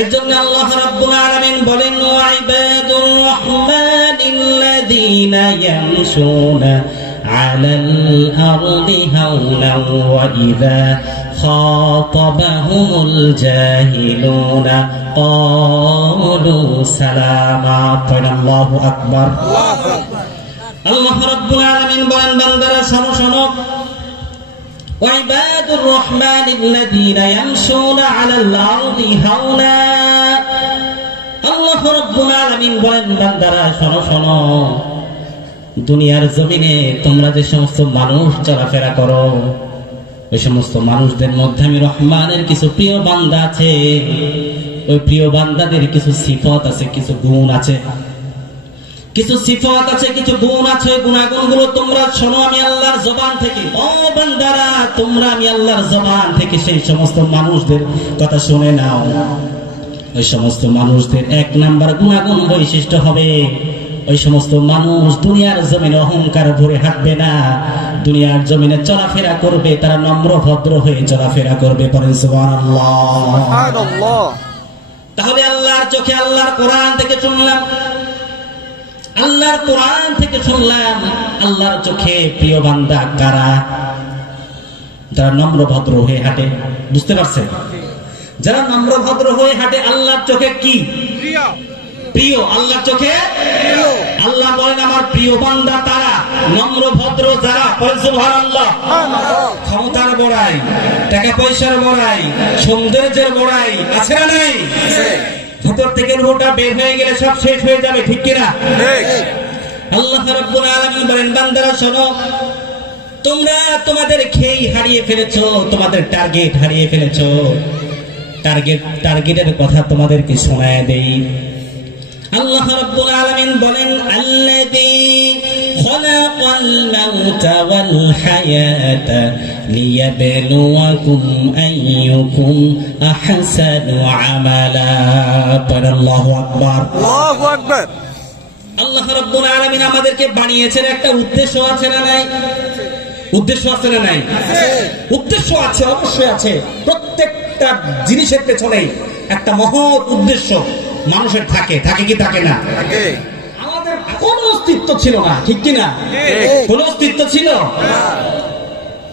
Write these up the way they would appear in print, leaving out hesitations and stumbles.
এর জন্য আল্লাহ রাব্বুল আলামিন বলেন ওয়া ইবাদুর রাহমানিল্লাযীনা ইয়ামশুনা আলাল আরদি হাওলান ওয়া ইযা খাতাবাহুমুল জাহিলুনা ক্বালু সালামা। আল্লাহু আকবার। আল্লাহ রাব্বুল আলামিন বলেন বান্দারা শোনো শোনো, وعباد الرحمن الذين يمشون على الأرض هونا। আল্লাহ রাব্বুল আলামিন বলেন বান্দারা শোনো শোনো, দুনিয়ার জমিনে তোমরা যে সমস্ত মানুষ চলাফেরা করো, ওই সমস্ত মানুষদের মধ্যে আমি রহমানের কিছু প্রিয় বান্দা আছে। ওই প্রিয় বান্দাদের কিছু সিফত আছে, কিছু গুণ আছে, কিছু সিফত আছে, কিছু গুণ আছে। গুণাগুণগুলো তোমরা শোনো আমি আল্লাহর জবান থেকে। ও বান্দারা, তোমরা আমি আল্লাহর জবান থেকে সেই সমস্ত মানুষদের কথা শুনে নাও। ওই সমস্ত মানুষদের এক নাম্বার গুণাগুণ বৈশিষ্ট্য হবে, ওই সমস্ত মানুষ দুনিয়ার জমিনে অহংকার ভরে হাঁটবে না, দুনিয়ার জমিনে চলাফেরা করবে, তারা নম্র ভদ্র হয়ে চলাফেরা করবে। পড়েন সুবহানাল্লাহ। তাহলে আল্লাহর চোখে আল্লাহর কোরআন থেকে শুনলাম, আল্লাহর কোরআন থেকে শুনলাম আল্লাহর চোখে প্রিয় বান্দা কারা? যারা নম্র ভদ্র হয়ে হাঁটে। বুঝতে পারছেন? যারা নম্র ভদ্র হয়ে হাঁটে আল্লাহর চোখে কি প্রিয়? আল্লাহর চোখে আল্লাহ বলেন আমার প্রিয় বান্দা তারা নম্র ভদ্র যারা। সুবহানাল্লাহ। ক্ষমতার বড়াই, টাকা পয়সার বড়াই, সৌন্দর্যের বড়াই আছে না নাই? ভিতর থেকে রুহটা বের হয়ে গেলে সব শেষ হয়ে যাবে, ঠিক কিনা? আল্লাহ রাব্বুল আলামিন বলেন বান্দারা শোনো, তোমরা তোমাদের খেই হারিয়ে ফেলেছো, তোমাদের টার্গেট হারিয়ে ফেলেছো। টার্গেটের কথা তোমাদেরকে শোনায় দেই। আল্লাহ রাব্বুল আলামিন বলেন আল্লাযী খালাকাল মাউতা ওয়াল হায়াতা লিয়াবলুয়াকুম আইয়ুকুম আহসানু আমালা। আল্লাহু আকবার। আল্লাহু আকবার। আল্লাহ রাব্বুল আলামিন আমাদেরকে বানিয়েছেন, একটা উদ্দেশ্য আছে না নাই? উদ্দেশ্য আছে না নাই? উদ্দেশ্য আছে, অবশ্যই আছে। প্রত্যেকটা জিনিসের পেছনে একটা মহৎ উদ্দেশ্য মানুষের থাকে। থাকে কি থাকে না? আমাদের কোনো অস্তিত্ব ছিল না, ঠিক কিনা? কোন অস্তিত্ব ছিল?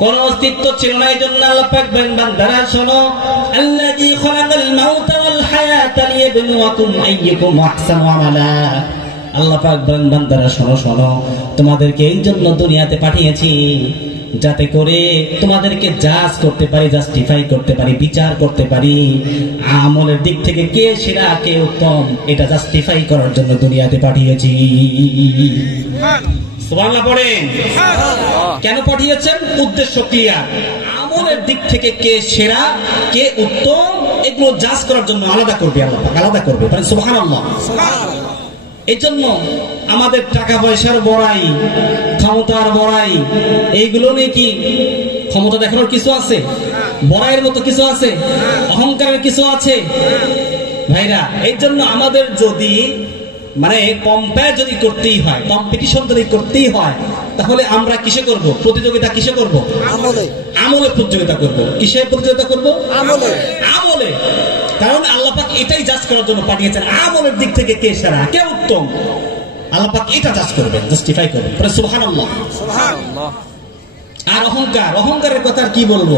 কোন অস্তিত্ব ছিল না। এই জন্য আল্লাহ পাক বলেন বান্দারা শোনো, আল্লাযী খালাকাল মাউতা ওয়াল হায়াতা লিয়াবলুয়াকুম আইয়ুকুম আহসানু আমালা। আল্লাহ পাক বলেন বান্দারা শোনো শোনো, তোমাদেরকে এই জন্য দুনিয়াতে পাঠিয়েছি যাতে করে তোমাদেরকে জাজ করতে পারি, জাস্টিফাই করতে পারি, বিচার করতে পারি। আমলের দিক থেকে কে সেরা কে উত্তম এটা জাস্টিফাই করার জন্য দুনিয়াতে পাঠিয়েছি। সুবহানাল্লাহ পড়েন। কেন পাঠিয়েছেন? উদ্দেশ্য ক্লিয়ার। আমলের দিক থেকে কে সেরা কে উত্তম এগুলো জাজ করার জন্য আলাদা করবে আল্লাহ, আলাদা করবে। সুবহানাল্লাহ। এই জন্য আমাদের টাকা পয়সার বড়াই, ক্ষমতার বড়াই, এইগুলো নিয়ে কি ক্ষমতা দেখানোর কিছু আছে? বড়াইয়ের মতো কিছু আছে? অহংকারের কিছু আছে? ভাইরা, এই জন্য আমাদের যদি কম্পেয়ার যদি করতেই হয়, কম্পিটিশন যদি করতেই হয়, তাহলে আমরা কিসে করব? প্রতিযোগিতা কিসে করব? আমলে প্রতিযোগিতা করব। কিসে প্রতিযোগিতা করব? আমলে। কারণ আল্লাহ পাক এটাই জাজ করার জন্য পাঠিয়েছেন, আমলের দিক থেকে কে সেরা কে উত্তম। আল্লাহ পাক এটা জাজ করবেন, জাস্টিফাই করবেন। সুবহানাল্লাহ। আর অহংকারের কথা আর কি বলবো?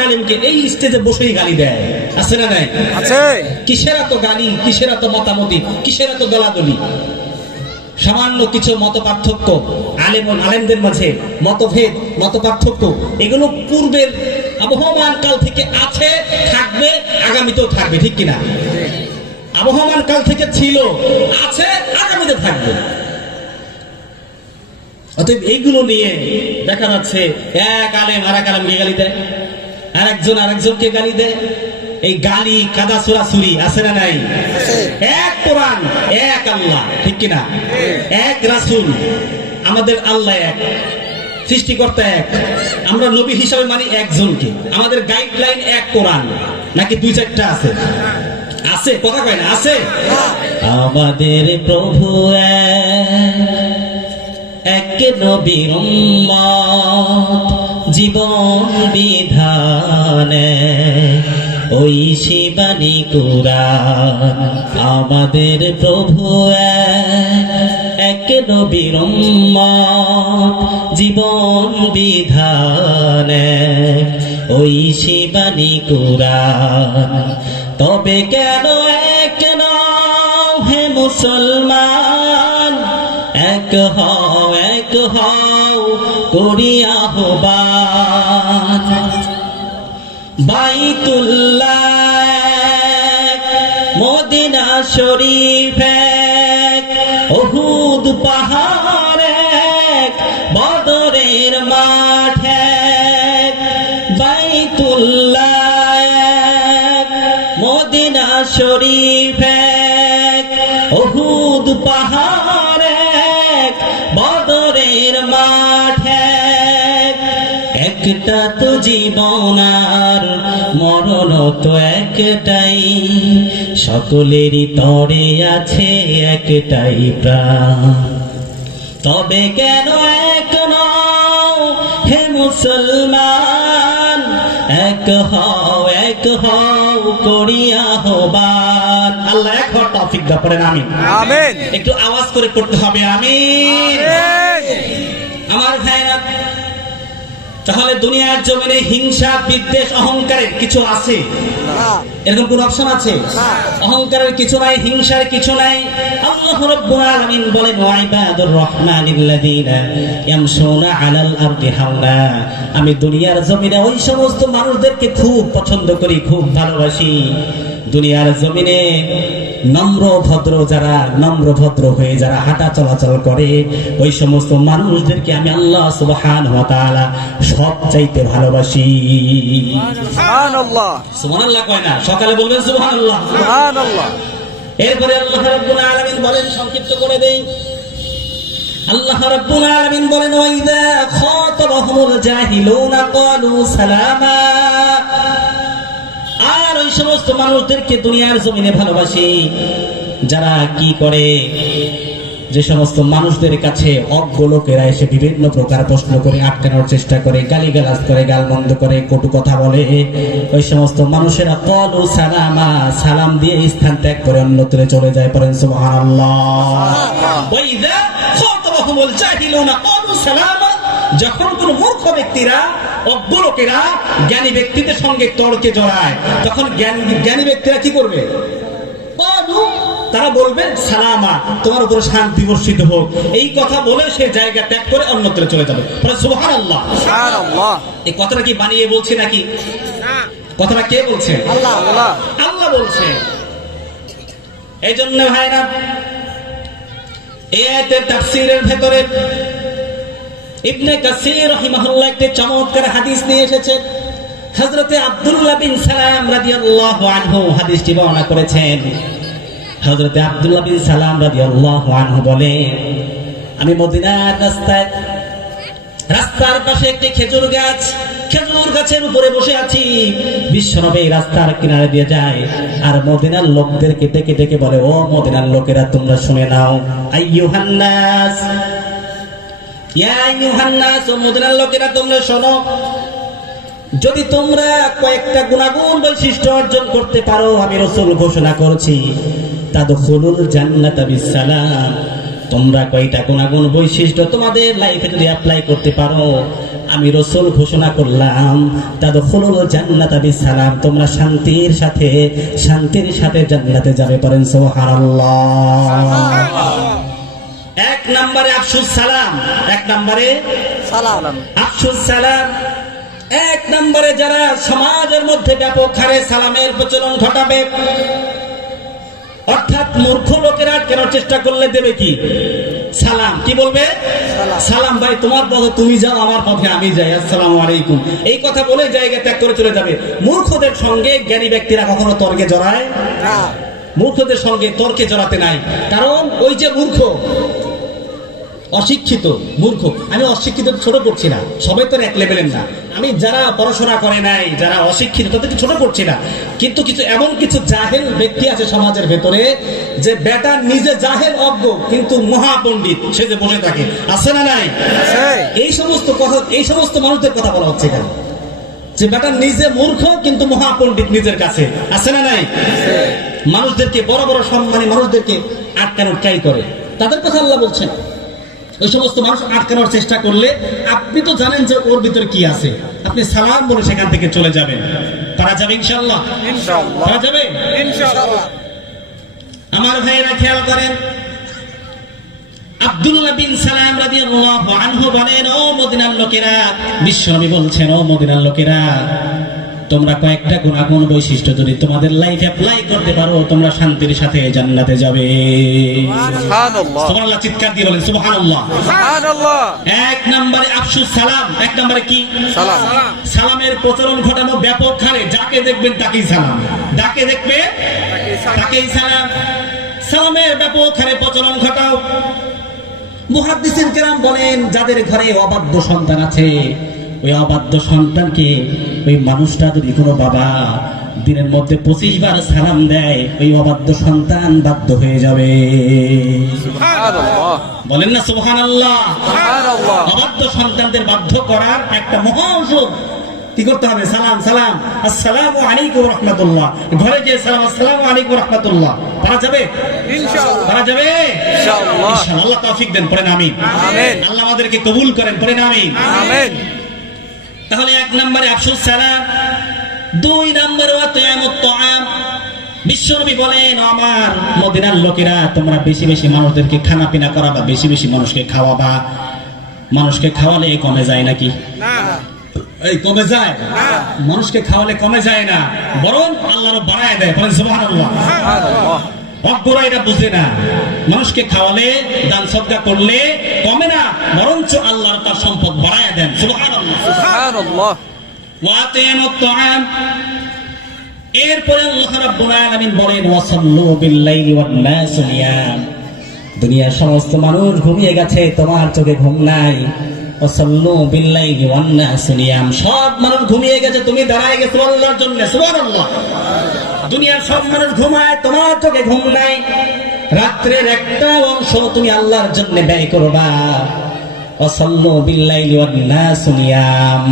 কালিমকে এই স্টেজে বসেই গালি দেয়, আছে না নাই? আছে। কিসের এত গালি, কিসের এত মতামতি, কিসের এত দলাদলি? সামান্য কিছু মত পার্থক্য, আলেমদের মাঝে মতভেদ, মত পার্থক্য, এগুলো পূর্বের আবহমান কাল থেকে আছে, থাকবে, আগামীতেও থাকবে, ঠিক কিনা? আবহমান কাল থেকে ছিল, আছে, আগামীতে থাকবে। অতএব এইগুলো নিয়ে দেখা যাচ্ছে এক আলেম আর এক আলেমকে গালি দেয়, আর একজন আরেকজনকে গালি দেয়। এই গালি কাদা ছোড়াছুরি আছে না নাই? এক কোরআন, এক আল্লাহ, ঠিক কিনা? এক রাসূল, আমাদের আল্লাহ এক, সৃষ্টিকর্তা এক, আমরা নবী হিসাবে মানি একজনকে। আমাদের গাইডলাইন এক কোরআন, নাকি দুই চারটা আছে? আছে, কথা কয় না? আছে। আমাদের প্রভু এক নবীর উম্মত, জীবন বিধানে ওই শিবানী কুরআন। আমাদের প্রভু এক নবীর উম্মত, জীবন বিধান এক, ওই শিবানী কুরআন। তবে কেন এক নও হে মুসলমান, এক হও করিয়া আহ্বান। বাইতুল্লাহ মদিনা শরীফ এক, উহুদ পাহাড় এক, বদরের মাঠ এক। বাইতুল্লাহ মদিনা শরীফ এক, উহুদ পাহাড় এক, বদরের মাঠ এক। একটা তো জীবন আর মরণ তো একটাই, সকলেরই তরে আছে একটাই প্রাণ। তবে কেন এক নও হে মুসলমান, এক হও করিয়া আহ্বান। আল্লাহ এক হওয়ার তৌফিক দান করেন, আমিন। আমিন। একটু আওয়াজ করে পড়তে হবে, আমিন। আমার ভাইরা, তাহলে দুনিয়ার জমিনে হিংসা, বিদ্বেষ, অহংকারের কিছু আছে? এরকম কোন অপশন আছে? অহংকারের কিছু নাই, হিংসার কিছু নাই। আল্লাহ রাব্বুল আলামিন বলেন, ওয়া ইবাদুর রহমানিল্লাযীনা ইয়ামশুনা আলাল আরদি হাওনা। আমি দুনিয়ার জমিনে ওই সমস্ত মানুষদেরকে খুব পছন্দ করি, খুব ভালোবাসি। দুনিয়ার জমিনে নম্র ভদ্র হয়ে যারা হাঁটা চলাচল করে, ওই সমস্ত মানুষদেরকে আমি আল্লাহ সুবহানাহু ওয়া তাআলা সবচাইতে ভালোবাসি। সুবহানাল্লাহ। সুবহানাল্লাহ কয় না? সকালে বলবেন সুবহানাল্লাহ। সুবহানাল্লাহ। এরপরে আল্লাহ রাব্বুল আলামিন বলেন, সংক্ষিপ্ত করে দেই, আল্লাহ রাব্বুল আলামিন বলেন, ওয়া ইযা খাতাবাহুমুল জাহিলুনা ক্বালু সালামা। আর ওই সমস্ত মানুষদেরকে দুনিয়ার জমিনে ভালোবাসি যারা কি করে, যে সমস্ত মানুষদের কাছে অজ্ঞ লোকেরা এসে বিভিন্ন প্রকার প্রশ্ন করে, আটকানোর চেষ্টা করে, গালিগালাজ করে, গালমন্দ করে, কটু কথা বলে, ওই সমস্ত মানুষেরা ক্বালু সালামা, সালাম দিয়ে স্থান ত্যাগ করে অন্যত্রে চলে যায়। পড়েন সুবহানাল্লাহ। ওয়া ইযা খাতাবাহুমুল জাহিলুনা ক্বালু সালামা। যখন কোন মূর্খ ব্যক্তিরা, অজ্ঞ লোকেরা জ্ঞানী ব্যক্তিদের সঙ্গে তর্কে জড়ায়, তখন জ্ঞানী ব্যক্তিরা কি করবে? তারা বলবে সালামা, তোমার উপরে শান্তি বর্ষিত হোক। এই কথা বলে সে জায়গা ত্যাগ করে অন্যত্র চলে যাবে। সুবহানাল্লাহ। সুবহানাল্লাহ। এই কথাটা কি বানিয়ে বলছি নাকি? কথাটা কে বলছে? আল্লাহ। আল্লাহ বলছে। এই জন্য ভাইরা, এই আয়াতের তাফসীরের ভেতরে ইবনে কাসীর রাহিমাহুল্লাহ একটি চমৎকার হাদিস নিয়ে এসেছেন। হযরতে আব্দুল্লাহ বিন সালাম রাদিয়াল্লাহু আনহু হাদিসটি বর্ণনা করেছেন। হযরতে আব্দুল্লাহ বিন সালাম রাদিয়াল্লাহু আনহু বলেন, আমি মদিনার রাস্তার পাশে একটি খেজুর গাছের উপরে বসে আছি। বিশ্বনবী রাস্তার কিনারে দিয়ে যায় আর মদিনার লোকদেরকে ডেকে ডেকে বলে, ও মদিনার লোকেরা, তোমরা শুনে নাও। আইয়ুহান নাস, ইয়া আইয়ুহান নাস, ও মদিনার লোকেরা তোমরা শোনো। যদি তোমরা কয়েকটা গুণাগুণ বৈশিষ্ট্য অর্জন করতে পারো, আমি রাসূল ঘোষণা করছি, তাদখুলুল জান্নাতা বিসসালাম। তোমরা কয়টা গুণাগুণ বৈশিষ্ট্য তোমাদের লাইফে যদি অ্যাপ্লাই করতে পারো, আমি রাসূল ঘোষণা করলাম, তাদখুলুল জান্নাতা বিসসালাম, তোমরা শান্তির সাথে জান্নাতে যাবে। পড়েন সুবহানাল্লাহ। এক নম্বরে আফসুস সালাম, এক নম্বরে সালাম, আফসুস সালাম। এক নম্বরে যারা সমাজের মধ্যে ব্যাপক হারে সালামের প্রচলন ঘটাবে, অর্থাৎ মূর্খ লোকেরা আটকানোর চেষ্টা করলে দেবে কি? সালাম। কি বলবে? সালাম। ভাই, তোমার পথে তুমি যাও, আমার পথে আমি যাই, আসসালামু আলাইকুম, এই কথা বলে জায়গা ত্যাগ করে চলে যাবে। মূর্খদের সঙ্গে জ্ঞানী ব্যক্তিরা কখনো তর্কে জড়ায় না। মূর্খদের সঙ্গে তর্কে জড়াতে নাই, কারণ ওই যে অশিক্ষিত মূর্খ, আমি অশিক্ষিত ছোট করছি না, সবাই তো এক লেভেলের না। আমি যারা পড়াশোনা করে নাই, যারা অশিক্ষিত, তাদেরকে ছোট করছি না, কিন্তু এমন কিছু জাহেল ব্যক্তি আছে সমাজের ভেতরে, যে বেটা নিজে জাহেল অজ্ঞ কিন্তু মহাপণ্ডিত সে যে বসে থাকে, আছে না নাই? এই সমস্ত মানুষদের কথা বলা হচ্ছে এখানে। যে বেটা নিজে মূর্খ কিন্তু মহাপণ্ডিত নিজের কাছে, আছে না নাই? মানুষদেরকে বড় বড় সম্মানী মানুষদেরকে আটকানোর ট্রাই করে, তাদের কথা আল্লাহ বলছেন। ওই সমস্ত মানুষ আটকানোর চেষ্টা করলে আপনি তো জানেন যে ওর ভিতরে কি আছে, আপনি সালাম বলে সেখান থেকে চলে যাবেন। তারা যাবে ইনশাআল্লাহ, ইনশাআল্লাহ, তারা যাবে ইনশাআল্লাহ। আমার ভাইয়েরা খেয়াল করেন, আব্দুল্লাহ বিন সালাম রাদিয়াল্লাহু আনহু বলেন, ও মদিনার লোকেরা, বিশ্বনবী বলছেন, ও মদিনার লোকেরা, তোমরা কয়েকটা গুণাগুণ বৈশিষ্ট্য যদি তোমাদের লাইফে অ্যাপ্লাই করতে পারো, তোমরা শান্তির সাথে জান্নাতে যাবে। সুবহানাল্লাহ, সুবহানাল্লাহ, চিৎকার দিয়ে বলেন সুবহানাল্লাহ। সুবহানাল্লাহ। এক নম্বরে আফসুস সালাম, এক নম্বরে কি? সালাম। সালামের প্রচলন ঘটানো ব্যাপক হারে, যাকে দেখবেন তাকেই সালাম, যাকে দেখবে তাকেই সালাম। সালামের ব্যাপক হারে প্রচলন ঘটাও। মুহাদ্দিসিন কেরাম বলেন, যাদের ঘরে অবাধ্য সন্তান আছে, ওই অবাধ্য সন্তানকে ওই মানুষটা যদি কোনো বাবা দিনের মধ্যে 25 বার সালাম দেয়, ওই অবাধ্য সন্তান বাধ্য হয়ে যাবে। সুবহানাল্লাহ, বলেন না সুবহানাল্লাহ। সুবহানাল্লাহ। অবাধ্য সন্তানদের বাধ্য করার একটা মহা ঔষধ কি করতে হবে? সালাম, সালাম, আসসালামু আলাইকুম রাহমাতুল্লাহ। ঘরে যে সালাম, আসসালামু আলাইকুম রাহমাতুল্লাহ, তারা যাবে ইনশাআল্লাহ, তারা যাবে ইনশাআল্লাহ। ইনশাআল্লাহ। আল্লাহ তৌফিক দেন, পড়েন আমিন। আমিন। আল্লাহ আমাদেরকে কবুল করেন, পড়েন আমিন। আমিন। তাহলে এক নম্বরে আফসুস সালাম। দুই নম্বরে ওয়াতিআমুত তাআম। বিশ্বনবী বলেন, আমার মদিনার লোকেরা, তোমরা বেশি বেশি মানুষদেরকে খানা পিনা করাবা, বেশি বেশি মানুষকে খাওয়াবা। মানুষকে খাওয়ালে কমে যায় নাকি? না, এই কমে যায়? মানুষকে খাওয়ালে কমে যায় না, বরং আল্লাহর বাড়ায় দেয়। বলেন সুবহানাল্লাহ। সুবহানাল্লাহ। অজ্ঞরা এটা বুঝে না, মানুষকে খাওয়ালে, দান সদকা করলে কমে না, বরঞ্চ আল্লাহ তার সম্পদ বাড়ায় দেন। সুবহানাল্লাহ। সুবহানাল্লাহ। ওয়াতিমুত তাআম। এরপরে আল্লাহ রাব্বুল আলামিন বলেন, ওয়াসাল্লু বিল-লাইলি ওয়ান-নাসু নিয়াম। দুনিয়ার সমস্ত মানুষ ঘুমিয়ে গেছে, তোমার চোখে ঘুম নাই। ওয়াসাল্লু বিল-লাইলি ওয়ান-নাসু নিয়াম। সব মানুষ ঘুমিয়ে গেছে, তুমি দাঁড়ায় গেছো আল্লাহর জন্য। সুবহানাল্লাহ। দুনিয়ার সব মানুষ ঘুমায়, তোমার চোখে ঘুম নাই। রাত্রের একটা অংশ তুমি আল্লাহর জন্য ব্যয় করবা। ওয়াসাল্লু বিল-লাইলি ওয়ান-নাসু নিয়াম।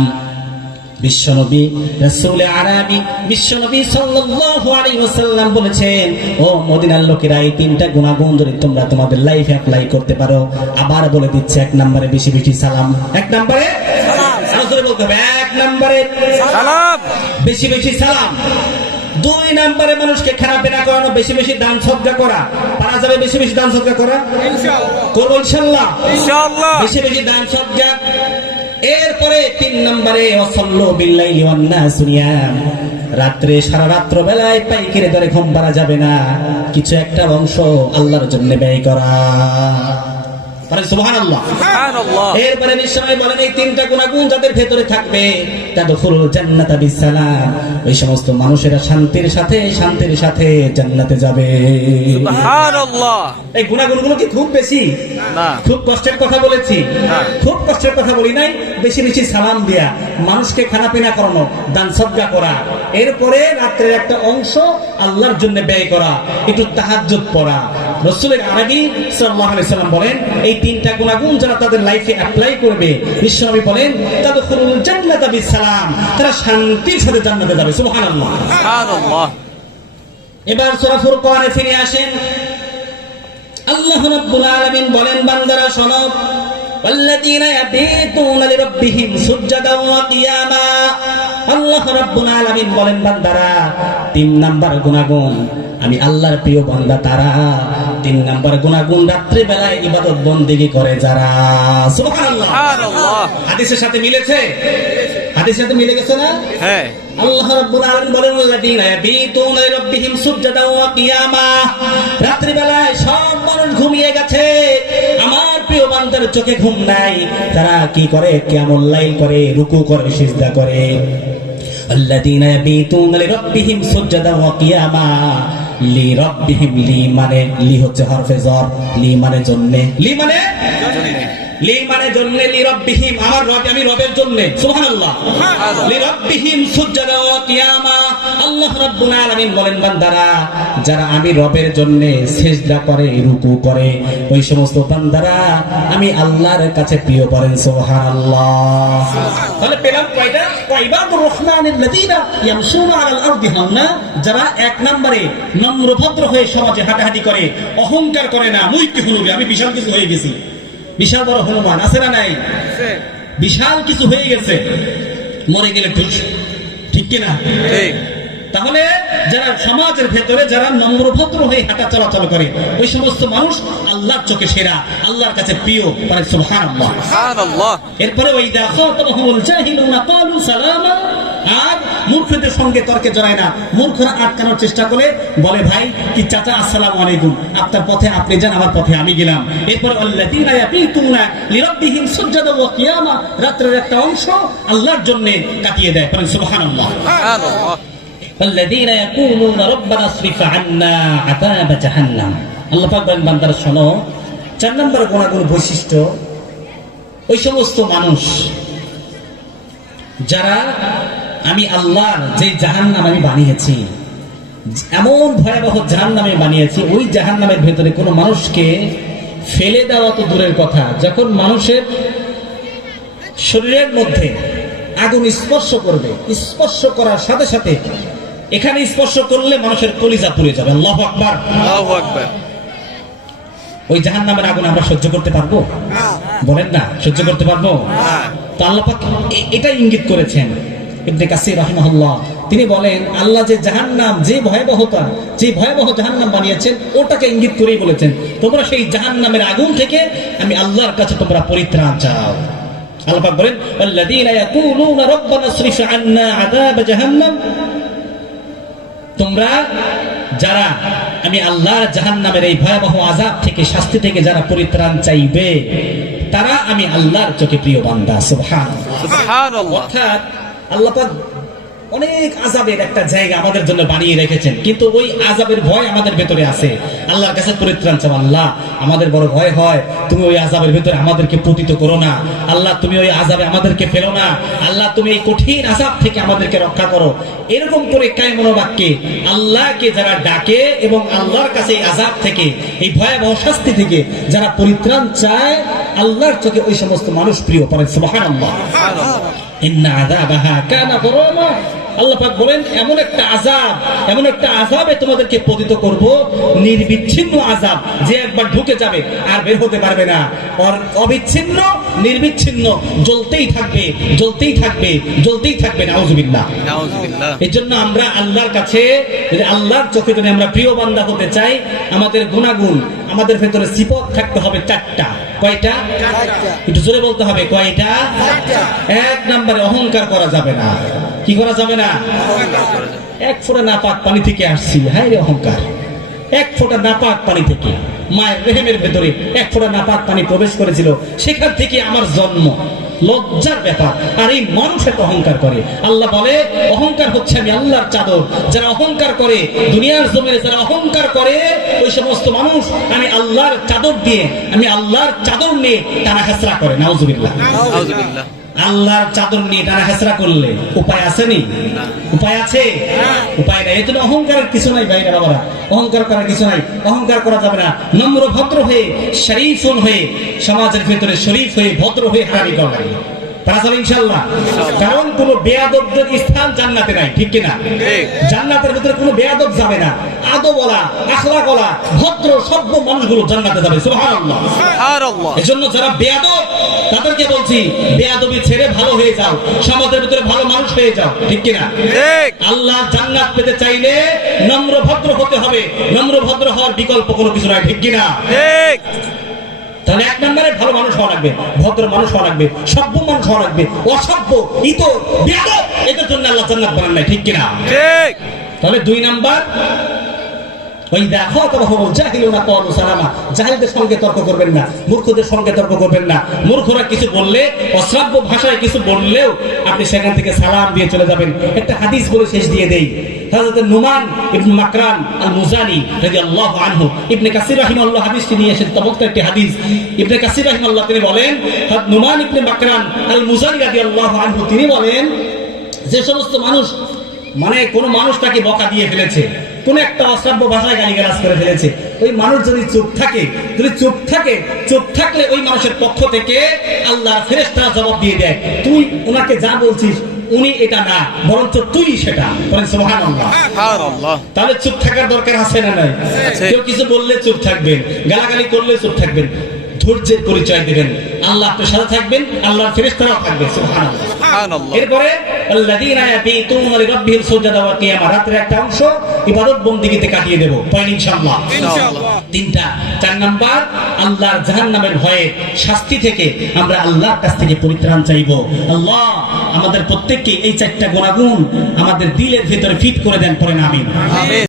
বিশ্বনবী রাসূল আরবি বিশ্বনবী সাল্লাল্লাহু আলাইহি ওয়াসাল্লাম বলেছেন, ও মদিনার লোকেরা, এই তিনটা গুণাগুণ যদি তোমরা তোমাদের লাইফে অ্যাপ্লাই করতে পারো, আবার বলে দিচ্ছে, এক নম্বরে বেশি বেশি সালাম। এক নম্বরে সালাম, জোরে বলতে হবে, এক নম্বরে সালাম, বেশি বেশি সালাম। দুই নম্বরে মানুষকে খানাপিনা করানো, বেশি বেশি দান সদকা করা। পারা যাবে বেশি বেশি দান সদকা করা? ইনশাআল্লাহ, করব ইনশাআল্লাহ, ইনশাআল্লাহ। বেশি বেশি দান সদকা। এরপরে তিন নম্বরে ওয়াসাল্লু বিল-লাইলি ওয়ান-নাসু নিয়াম। রাত্রে সারা রাত্র বেলায় পাইকারি দরে ঘুম পারা যাবে না, কিছু একটা অংশ আল্লাহর জন্য ব্যয় করা। বলেন সুবহানাল্লাহ। সুবহানাল্লাহ। এরপরে বিশ্বনবী বলেন, এই তিনটা গুণাগুণ যাদের ভেতরে থাকবে, তাদখুলুল জান্নাতা বিস-সালাম। ওই সমস্ত মানুষেরা শান্তির সাথে শান্তির সাথে জান্নাতে যাবে। সুবহানাল্লাহ। এই গুণাগুণগুলো কি খুব বেশি? না, খুব কষ্টের কথা বলেছি? খুব কষ্টের কথা বলি নাই। বেশি বেশি সালাম দেয়া, মানুষকে খানাপিনা করানো, দান সদকা করা, এরপরে রাত্রের একটা অংশ আল্লাহর জন্য ব্যয় করা, একটু তাহাজ্জুদ পড়া। রাসূল আরবি সাল্লাল্লাহু আলাইহি সাল্লাম বলেন, এই তিনটা গুণাগুণ যারা তাদের লাইফে অ্যাপ্লাই করবে, বিশ্বনবী বলেন, তাদখুলুল জান্নাতা বিস-সালাম। তারা শান্তির সাথে জান্নাতে যাবে। সুবহানাল্লাহ। সুবহানাল্লাহ। এবার সূরা ফুরকানে ফিরে আসেন। আল্লাহ রাব্বুল আলামিন বলেন, বান্দারা শোনো, ওয়াল্লাযীনা ইয়াবিতুনা লিরাব্বিহিম সুজদান ওয়া কিয়ামা। আল্লাহ রাব্বুল আলামিন বলেন, বান্দারা, তিন নাম্বার গুনাহগুণ, আমি আল্লাহর প্রিয় বান্দা তারা, তিন নাম্বার গুনাহগুণ, রাত্রি বেলায় ইবাদত বন্দেগী করে যারা। সুবহানাল্লাহ। সুবহানাল্লাহ। হাদিসের সাথে মিলেছে? হাদিসের সাথে মিলে গেছে না? হ্যাঁ। আল্লাহ রাব্বুল আলামিন বলেন, ওয়াল্লাযীনা ইয়াবিতুনা লিরাব্বিহিম সুজদান ওয়া কিয়ামা। রাত্রি বেলায় সব মানুষ ঘুমিয়ে গেছে, আমার প্রিয় বান্দার চোখে ঘুম নাই, তারা কি করে? কিয়ামুল লাইল করে, রুকু করে, সিজদা করে। আল্লাযীনা ইয়াবিতুনা লিরাব্বিহিম সুজদান ওয়া কিয়ামা। লিরাব্বিহিম, লি মানে, লি হচ্ছে হরফে জর, লি মানে জন্য, লি মানে লি মানে জন্য, লিরাব্বিহিম, আমার রব, আমি রবের জন্য। সুবহানাল্লাহ। লিরাব্বিহিম সুজদা ওয়া কিয়ামা। আল্লাহ রাব্বুল আলামিন বলেন, বান্দারা, যারা আমি রবের জন্য সিজদা করে, রুকু করে, ওই সমস্ত বান্দারা আমি আল্লাহর কাছে প্রিয়। বলেন সুবহানাল্লাহ। তাহলে পেলাম কয়টা? ইবাদুর রহমানিল্লাযীনা ইয়ামশুনা আলাল আরদি হাওনা, যারা এক নম্বরে নম্রভদ্র হয়ে সমাজে হাঁটাহাঁটি করে, অহংকার করে না, মুই কি হলো, আমি বিশাল কিছু হয়ে গেছি, বিশাল বড় হনুমান আছে না নাই, বিশাল কিছু হয়ে গেছে, মরে গেলে ঠুস, ঠিক কিনা? ঠিক। তাহলে যারা সমাজের ভেতরে যারা নম্রভদ্র হয়ে হাঁটা চলাচল করে, ওই সমস্ত মানুষ আল্লাহর চোখে সেরা, আল্লাহর কাছে প্রিয়। মানে সুবহানাল্লাহ। সুবহানাল্লাহ। এরপরে ওই দেখো তাবাহুল জাহিলুনা ক্বালু সালামা, আর মূর্খদের সঙ্গে তর্কে জড়ায় না। মূর্খরা আটকানোর চেষ্টা করে, বলে ভাই কি চাচা আসসালামু আলাইকুম, আপনার পথে আপনি যান, আমার পথে আমি গেলাম। এরপর আল্লাযীনা ইয়াবিতুনা লিরাব্বিহিম সুজদান ওয়া কিয়ামা, রাত্রের একটা অংশ আল্লাহর জন্য কাটিয়ে দেয়। মানে সুবহানাল্লাহ। সুবহানাল্লাহ। الذين يقولون ربنا اصرف عنا عذاب جهنم। আল্লাহ পাক বলেন বান্দারা শোনো, 4 নম্বর গুণাগুণ বৈশিষ্ট্য, ওই সমস্ত মানুষ যারা আমি আল্লাহর যে জাহান্নাম আমি বানিয়েছি, এমন ভয়াবহ জাহান্নাম আমি বানিয়েছি, ওই জাহান্নামের ভেতরে কোনো মানুষকে ফেলে দেওয়া তো দূরের কথা, যখন মানুষের শরীরের মধ্যে আগুন স্পর্শ করবে, স্পর্শ করার সাথে সাথে এখানে স্পর্শ করলে মানুষের কলিজা পুড়ে যাবে। আল্লাহু আকবার। আল্লাহু আকবার। ওই জাহান্নামের আগুন আমরা সহ্য করতে পারবো? বলেন না, সহ্য করতে পারবো? তো আল্লাহ পাক এটা ইঙ্গিত করেছেন। ইবনে কাসির রাহিমাহুল্লাহ তিনি বলেন, আল্লাহ যে জাহান্নাম, যে ভয়াবহতা, যে ভয়াবহ জাহান্নাম বানিয়েছেন, ওটাকে ইঙ্গিত করেই বলেছেন তোমরা সেই জাহান্নামের আগুন থেকে আমি আল্লাহর কাছে তোমরা পরিত্রাণ চাও। আল্লাহ পাক বলেন আল্লাযীনা ইয়াকুলুনা রাব্বানা ইসরিফ আন্না আযাব জাহান্নাম, তোমরা যারা আমি আল্লাহর জাহান্নামের এই ভয়াবহ আযাব থেকে, শাস্তি থেকে যারা পরিত্রাণ চাইবে, তারা আমি আল্লাহর চোখে প্রিয় বান্দা। সুবহানাল্লাহ। সুবহানাল্লাহ। অর্থাৎ আল্লাহ পাক অনেক আযাবের একটা জায়গা আমাদের জন্য বানিয়ে রেখেছেন, কিন্তু ওই আযাবের ভয় আমাদের ভেতরে আছে। আল্লাহর কাছে পরিত্রাণ চাও, আল্লাহ আমাদের বড় ভয় হয়, তুমি ওই আযাবের ভেতরে আমাদেরকে পতিত করো না, আল্লাহ তুমি ওই আযাবে আমাদেরকে ফেলো না, আল্লাহ তুমি এই কঠিন আযাব থেকে আমাদেরকে রক্ষা করো। এরকম করে কায় মনোবাক্যে আল্লাহকে যারা ডাকে এবং আল্লাহর কাছে এই আযাব থেকে, এই ভয়াবহ শাস্তি থেকে যারা পরিত্রাণ চায়, আল্লাহর চোখে ওই সমস্ত মানুষ প্রিয়। পড়েন সুবহানাল্লাহ। ইন্না আযাবাহা কানা গরামা, আল্লাহ পাক বলেন এমন একটা আযাব, এমন একটা আযাবে তোমাদেরকে পতিত করব, নির্বিচ্ছিন্ন আযাব, যে একবার ঢুকে যাবে আর বের হতে পারবে না, আর অবিচ্ছিন্ন নির্বিচ্ছিন্ন জ্বলতেই থাকবে, জ্বলতেই থাকবে, জ্বলতেই থাকবে। নাউযুবিল্লাহ। নাউযুবিল্লাহ। এই জন্য আমরা আল্লাহর কাছে, যদি আল্লাহর চোখে যদি আমরা প্রিয় বান্দা হতে চাই, আমাদের গুনাহগুণ, আমাদের ভেতরে সিফত থাকতে হবে 4টা। কয়টা? একটু জোরে বলতে হবে, কয়টা? 1 নম্বরে অহংকার করা যাবে না। কি করা যাবে না? এক ফোঁটা নাপাক পানি থেকে আসছি, হায় রে অহংকার, এক ফোঁটা নাপাক পানি থেকে, মায়ের রেহেমের ভেতরে এক ফোঁটা নাপাক পানি প্রবেশ করেছিল, সেখান থেকে আমার জন্ম। লজ্জার ব্যাপার। আর এই মানুষ এত অহংকার করে। আল্লাহ বলে অহংকার হচ্ছে আমি আল্লাহর চাদর, যারা অহংকার করে দুনিয়ার জমিনে, যারা অহংকার করে, ওই সমস্ত মানুষ আমি আল্লাহর চাদর দিয়ে, আমি আল্লাহর চাদর নিয়ে টানা হেসরা করে। নাউযুবিল্লাহ। নাউযুবিল্লাহ। আল্লাহর চাদর নিয়ে টানা হেসরা করলে উপায় আসেনি? উপায় আছে? উপায় নাই। এই জন্য অহংকারের কিছু নাই ভাইরা বাবারা, অহংকার করার কিছু নাই। অহংকার করা যাবে না। নম্র ভদ্র হয়ে, শরীফুন হয়ে, সমাজের ভেতরে শরীফ হয়ে, ভদ্র হয়ে হারামি করা লাগে। পারা যাবে ইনশাআল্লাহ। কারণ কোন বেয়াদবদের স্থান জান্নাতে নাই, ঠিক কিনা? জান্নাতের ভিতরে কোনো বেয়াদব যাবে না। আদবওয়ালা, আখলাকওয়ালা, ভদ্র সভ্য মানুষগুলো জান্নাতে যাবে। সুবহানাল্লাহ। সুবহানাল্লাহ। এজন্য যারা বেয়াদব, তাদেরকে বলছি বেয়াদবি ছেড়ে ভালো হয়ে যাও, সমাজের ভিতরে ভালো মানুষ হয়ে যাও, ঠিক কিনা? ঠিক। আল্লাহ জান্নাত পেতে চাইলে নম্র ভদ্র হতে হবে। নম্র ভদ্র হওয়ার বিকল্প কোনো কিছু নাই, ঠিক কিনা? ঠিক। তাহলে 1 নম্বরে ভালো মানুষ হওয়া লাগবে, ভদ্র মানুষ হওয়া লাগবে, সভ্য মানুষ হওয়া লাগবে। অসভ্য, ইতর, বেয়াদব, এদের জন্য আল্লাহ জান্নাত বানান নাই, ঠিক কিনা? ঠিক। তাহলে 2 নাম্বার, ওই দেখো তাবাহুল জাহিলুনা ক্বালু সালামা, জাহিলদের সঙ্গে তর্ক করবেন না, মূর্খদের সঙ্গে তর্ক করবেন না। মূর্খরা কিছু বললে, অশ্রাব্য ভাষায় কিছু বললেও আপনি সেখান থেকে সালাম দিয়ে চলে যাবেন। একটা হাদিস বলে শেষ দিয়ে দেই। হযরত নুমান ইবনে মাকরান আল মুজানি রাদিয়াল্লাহু আনহু, ইবনে কাসির রাহিমাহুল্লাহ হাদিসটি নিয়ে এসেছেন, চমৎকার একটি হাদিস। ইবনে কাসির রাহিমাহুল্লাহ তিনি বলেন, হযরত নুমান ইবনে মাকরান আল মুজানি রাদিয়াল্লাহু আনহু তিনি বলেন, যে সমস্ত মানুষ, মানে কোন মানুষ তাকে বকা দিয়ে ফেলেছে, কোন একটা অশ্রাব্য ভাষায় গালিগালাজ করে ফেলেছে, ওই মানুষ যদি চুপ থাকে, চুপ থাকলে ওই মানুষের পক্ষ থেকে আল্লাহর ফেরেশতারা জবাব দিয়ে দেয়, তুই ওনাকে যা বলছিস উনি এটা না, বরঞ্চ তুই সেটা। বলেন সুবহানাল্লাহ। সুবহানাল্লাহ। তাহলে চুপ থাকার দরকার আছে না নাই? আছে। কেউ কিছু বললে চুপ থাকবেন, গালাগালি করলে চুপ থাকবেন, ধৈর্যের পরিচয় দিবেন। আল্লাহ আপনার সাথে থাকবেন, আল্লাহর ফেরেশতারাও থাকবে। সুবহানাল্লাহ। সুবহানাল্লাহ। এরপরে আল্লাযীনা ইয়াবিতুনা লিরাব্বিহিম সুজদান ওয়া কিয়ামা, রাতের একটা অংশ ইবাদত বন্দেগীতে কাটিয়ে দেব, পয়েন্ট ইনশাআল্লাহ। ইনশাআল্লাহ। তিনটা। 4 নাম্বার, আল্লাহর জাহান্নামের ভয়ে, শাস্তি থেকে আমরা আল্লাহর কাছ থেকে পরিত্রাণ চাইবো। আল্লাহ আমাদের প্রত্যেককে এই 4টা গুণাগুণ আমাদের দিলের ভিতরে ফিট করে দেন, পড়েন আমিন। আমিন।